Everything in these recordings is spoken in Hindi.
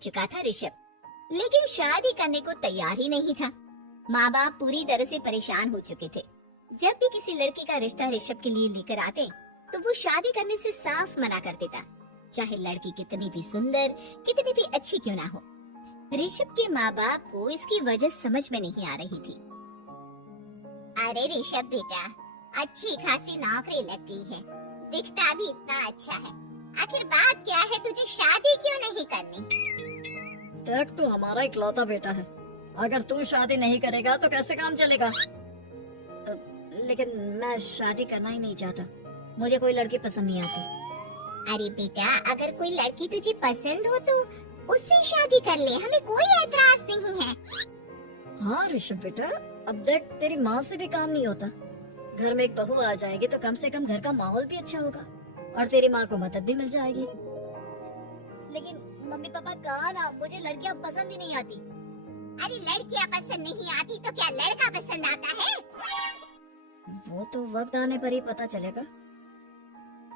चुका था ऋषभ, लेकिन शादी करने को तैयार ही नहीं था। माँ बाप पूरी तरह से परेशान हो चुके थे। जब भी किसी लड़की का रिश्ता ऋषभ के लिए लेकर आते तो वो शादी करने से साफ मना कर देता, चाहे लड़की कितनी भी सुंदर, कितनी भी अच्छी क्यों ना हो। ऋषभ के माँ बाप को इसकी वजह समझ में नहीं आ रही थी। अरे ऋषभ बेटा, अच्छी खासी नौकरी लग गई है, दिखता भी इतना अच्छा है, आखिर बात क्या है, तुझे शादी क्यों नहीं करनी? देख, तू हमारा इकलौता बेटा है, अगर तू शादी नहीं करेगा तो कैसे काम चलेगा? लेकिन मैं शादी करना ही नहीं चाहता, मुझे कोई लड़की पसंद नहीं आती। अरे बेटा, अगर कोई लड़की तुझे पसंद हो तो उससे शादी कर ले, हमें कोई एतराज नहीं है। हाँ ऋषभ बेटा, अब देख, तेरी माँ से भी काम नहीं होता, घर में एक बहू आ जाएगी तो कम से कम घर का माहौल भी अच्छा होगा और तेरी माँ को मदद भी मिल जाएगी। लेकिन मम्मी पापा कहा ना, मुझे लड़कियाँ पसंद ही नहीं आती। अरे लड़कियाँ पसंद नहीं आती तो क्या लड़का पसंद आता है? वो तो वक्त आने पर ही पता चलेगा।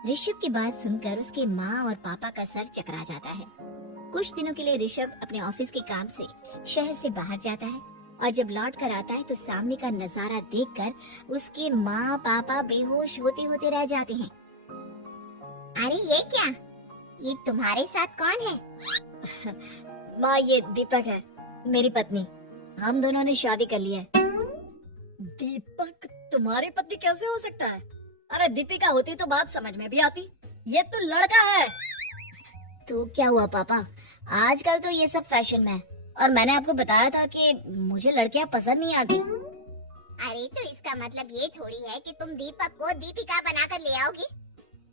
ऋषभ की बात सुनकर उसके माँ और पापा का सर चकरा जाता है। कुछ दिनों के लिए ऋषभ अपने ऑफिस के काम से शहर से बाहर जाता है और जब लौट कर आता है तो सामने का नजारा देखकर उसके माँ पापा बेहोश होते होते रह जाते हैं। अरे ये क्या, ये तुम्हारे साथ कौन है? माँ, ये दीपक है, मेरी पत्नी, हम दोनों ने शादी कर ली है। दीपक तुम्हारी पत्नी कैसे हो सकता है? अरे दीपिका होती तो बात समझ में भी आती, ये तो लड़का है। तो क्या हुआ पापा, आजकल तो ये सब फैशन में है और मैंने आपको बताया था कि मुझे लड़कियां पसंद नहीं आती। अरे तो इसका मतलब ये थोड़ी है कि तुम दीपक को दीपिका बनाकर ले आओगी।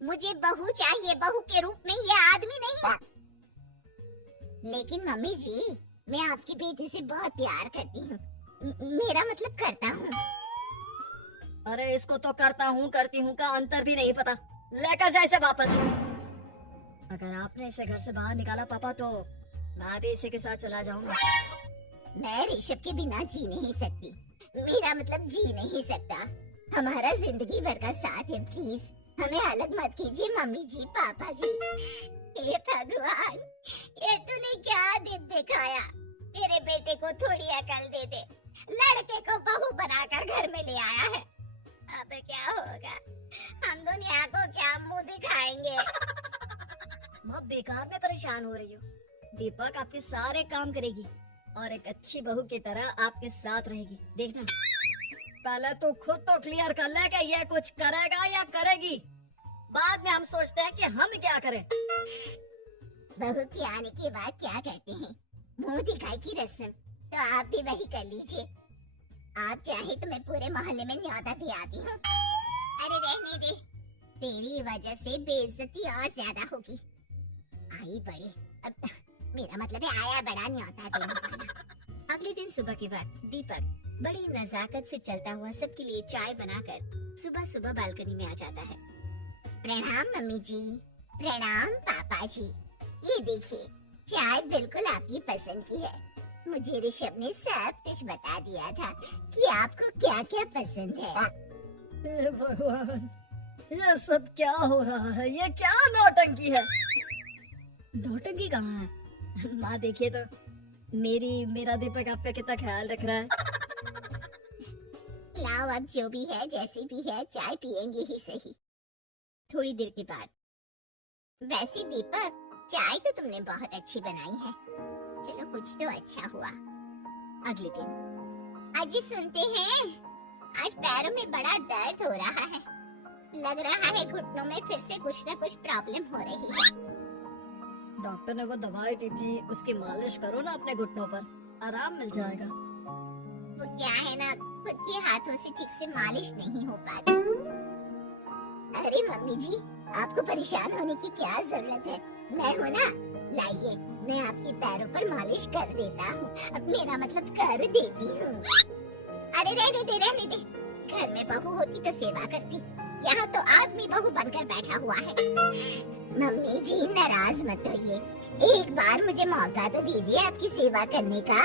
मुझे बहू चाहिए, बहू के रूप में, ये आदमी नहीं। लेकिन मम्मी जी, मैं आपकी बेटी से बहुत प्यार करती हूँ, मेरा मतलब करता हूँ। अरे इसको तो करता हूँ करती हूँ का अंतर भी नहीं पता, लेकर जाए इसे वापस। अगर आपने इसे घर से बाहर निकाला पापा तो मैं भी इसी के साथ चला जाऊंगा। मैं ऋषभ के बिना जी नहीं सकती, मेरा मतलब जी नहीं सकता। हमारा जिंदगी भर का साथ है, प्लीज हमें अलग मत कीजिए मम्मी जी, पापा जी। हे भगवान, ये तूने क्या दिन दिखाया? मेरे बेटे को थोड़ी अकल दे दे, लड़के को बहू बनाकर घर में ले आया है। अब क्या होगा, हम दुनिया को क्या मुंह दिखाएंगे? माँ बेकार में परेशान हो रही हो, दीपक आपके सारे काम करेगी और एक अच्छी बहू की तरह आपके साथ रहेगी, देखना। पहले तो खुद तो क्लियर कर ले कि ये कुछ करेगा या करेगी, बाद में हम सोचते हैं कि हम क्या करें। बहू के आने के बाद क्या कहते हैं, मुंह दिखाई की रस्म, तो आप भी वही कर लीजिए। आप चाहे तो मैं पूरे मोहल्ले में न्योता दे आती हूँ। अरे रहने दे, तेरी वजह से बेइज्जती और ज्यादा होगी। आई बड़ी, अब मेरा मतलब है आया बड़ा न्योता देने वाला। अगले दिन सुबह के वक्त दीपक बड़ी नजाकत से चलता हुआ सबके लिए चाय बनाकर सुबह सुबह बालकनी में आ जाता है। प्रणाम मम्मी जी, प्रणाम पापा जी, ये देखिए चाय बिल्कुल आपकी पसंद की है। मुझे ऋषभ ने सब कुछ बता दिया था कि आपको क्या क्या पसंद है। हे भगवान, ये सब क्या हो रहा है? ये क्या नौटंकी है? नौटंकी कहाँ है? माँ देखिए तो, मेरा दीपक आप पे कितना ख्याल रख रहा है। लाओ, अब जो भी है जैसी भी है, चाय पियेंगे ही सही। थोड़ी देर के बाद, वैसे दीपक चाय तो तुमने बहुत अच्छी बनाई है, चलो कुछ तो अच्छा हुआ। अगले दिन, आज सुनते हैं आज पैरों में बड़ा दर्द हो रहा है, लग रहा है घुटनों में फिर से कुछ न कुछ प्रॉब्लम हो रही है। डॉक्टर ने वो दवाई दी थी, उसकी मालिश करो ना अपने घुटनों पर, आराम मिल जाएगा। वो क्या है ना, खुद के हाथों से ठीक से मालिश नहीं हो पाती। अरे मम्मी जी, आपको परेशान होने की क्या जरूरत है, मैं हूँ ना, लाइए मैं आपके पैरों पर मालिश कर देता हूँ, अब मेरा मतलब कर देती हूँ। अरे रहने दे, घर में बहू होती तो सेवा करती, यहाँ तो आदमी बहू बनकर बैठा हुआ है। मम्मी जी नाराज मत होइए, एक बार मुझे मौका तो दीजिए आपकी सेवा करने का।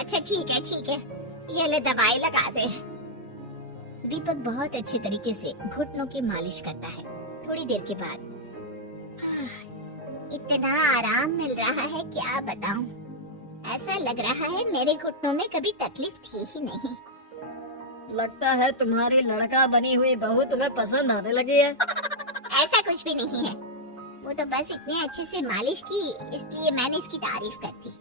अच्छा ठीक है, ये ले दवाई लगा दे। दीपक बहुत अच्छे तरीके से घुटनों की मालिश करता है। थोड़ी देर के बाद, इतना आराम मिल रहा है क्या बताऊं। ऐसा लग रहा है मेरे घुटनों में कभी तकलीफ थी ही नहीं। लगता है तुम्हारी लड़का बनी हुई बहू तुम्हें पसंद आने लगी है। ऐसा कुछ भी नहीं है, वो तो बस इतने अच्छे से मालिश की इसलिए मैंने इसकी तारीफ कर दी।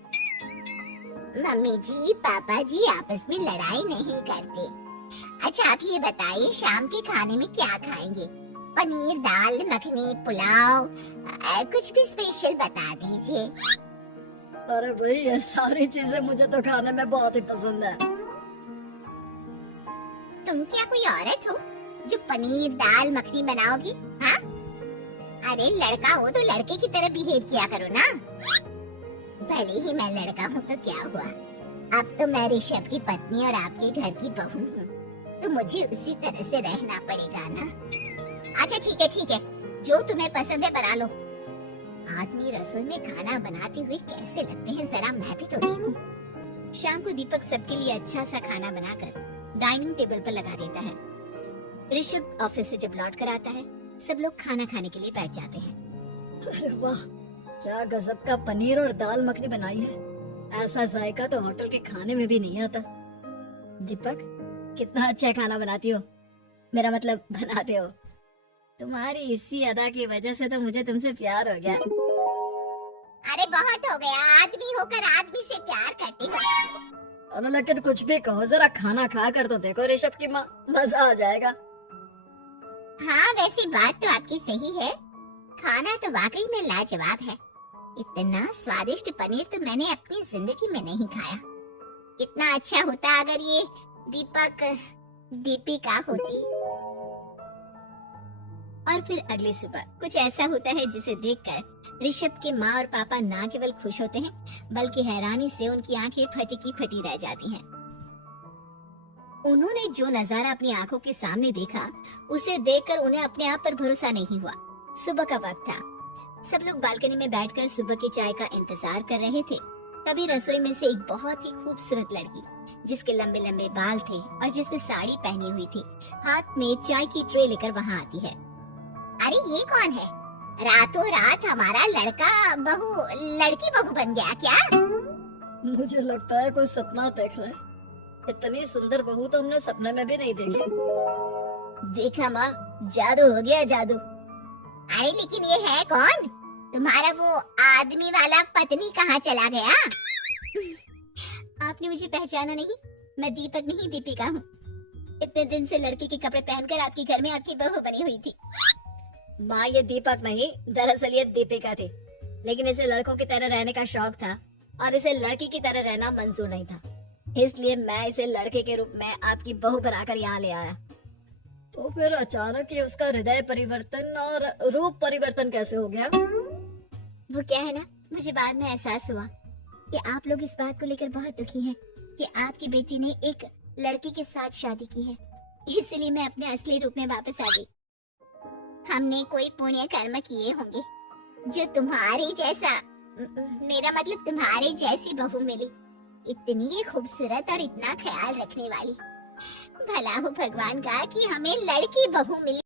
मम्मी जी पापा जी आपस में लड़ाई नहीं करते। अच्छा आप ये बताइए शाम के खाने में क्या खाएंगे? पनीर दाल मखनी पुलाव कुछ भी स्पेशल बता दीजिए। अरे भाई ये सारी चीजें मुझे तो खाने में बहुत ही पसंद है। तुम क्या कोई औरत हो जो पनीर दाल मखनी बनाओगी? हाँ अरे लड़का हो तो लड़के की तरह बिहेव किया करो ना। भले ही मैं लड़का हूँ तो क्या हुआ, अब तो मैं ऋषभ की पत्नी और आपके घर की बहू हूँ, तो मुझे उसी तरह से रहना पड़ेगा ना। अच्छा ठीक है, जो तुम्हें पसंद है बना लो। आदमी रसोई में खाना बनाते हुए कैसे लगते हैं जरा मैं भी तो देखूं। शाम को दीपक सबके लिए अच्छा सा खाना बनाकर डाइनिंग टेबल पर लगा देता है। ऋषभ ऑफिस से जब लौट कर आता है सब लोग खाना खाने के लिए बैठ जाते हैं। अरे वाह क्या गजब का पनीर और दाल मखनी बनाई है, ऐसा जायका तो होटल के खाने में भी नहीं आता। दीपक कितना अच्छा खाना बनाती हो, मेरा मतलब बनाते हो। तुम्हारी इसी अदा की वजह से तो मुझे तुमसे प्यार हो गया। अरे बहुत हो गया, आदमी होकर आदमी से प्यार करती हो। अरे लेकिन कुछ भी कहो जरा खाना खा कर तो देखो ऋषभ की माँ, मजा आ जाएगा। हाँ वैसी बात तो आपकी सही है, खाना तो वाकई में लाजवाब है। इतना स्वादिष्ट पनीर तो मैंने अपनी जिंदगी में नहीं खाया। कितना अच्छा होता अगर ये दीपक दीपिका होती। और फिर अगली सुबह कुछ ऐसा होता है जिसे देखकर ऋषभ के माँ और पापा ना केवल खुश होते हैं बल्कि हैरानी से उनकी आंखें फटी की फटी रह जाती हैं। उन्होंने जो नजारा अपनी आंखों के सामने देखा उसे देखकर उन्हें अपने आप पर भरोसा नहीं हुआ। सुबह का वक्त था, सब लोग बालकनी में बैठकर सुबह की चाय का इंतजार कर रहे थे। तभी रसोई में से एक बहुत ही खूबसूरत लड़की जिसके लंबे लंबे बाल थे और जिसने साड़ी पहनी हुई थी हाथ में चाय की ट्रे लेकर वहाँ आती है। अरे ये कौन है? रातों रात हमारा लड़की बहू बन गया क्या? मुझे लगता है कोई सपना देख रहा है, इतनी सुंदर बहू तो हमने सपने में भी नहीं देखी। देखा माँ, जादू हो गया जादू। अरे लेकिन ये है कौन? तुम्हारा वो आदमी वाला पत्नी कहाँ चला गया? आपने मुझे पहचाना नहीं? मैं दीपक नहीं दीपिका हूँ। इतने दिन से लड़की के कपड़े पहनकर आपके घर में आपकी बहू बनी हुई थी। माँ ये दीपक नहीं, दरअसल ये दीपिका थी, लेकिन इसे लड़कों की तरह रहने का शौक था और इसे लड़की की तरह रहना मंजूर नहीं था, इसलिए मैं इसे लड़के के रूप में आपकी बहू बनाकर यहाँ ले आया। तो फिर अचानक ये उसका हृदय परिवर्तन और रूप परिवर्तन कैसे हो गया? वो क्या है ना, मुझे बाद में एहसास हुआ कि आप लोग इस बात को लेकर बहुत दुखी हैं कि आपकी बेटी ने एक लड़के के साथ शादी की है, इसलिए मैं अपने असली रूप में वापस आ गई। हमने कोई पुण्य कर्म किए होंगे जो तुम्हारे जैसा, मेरा मतलब तुम्हारे जैसी बहू मिली, इतनी खूबसूरत और इतना ख्याल रखने वाली। भला हो भगवान का कि हमें लड़की बहू मिली।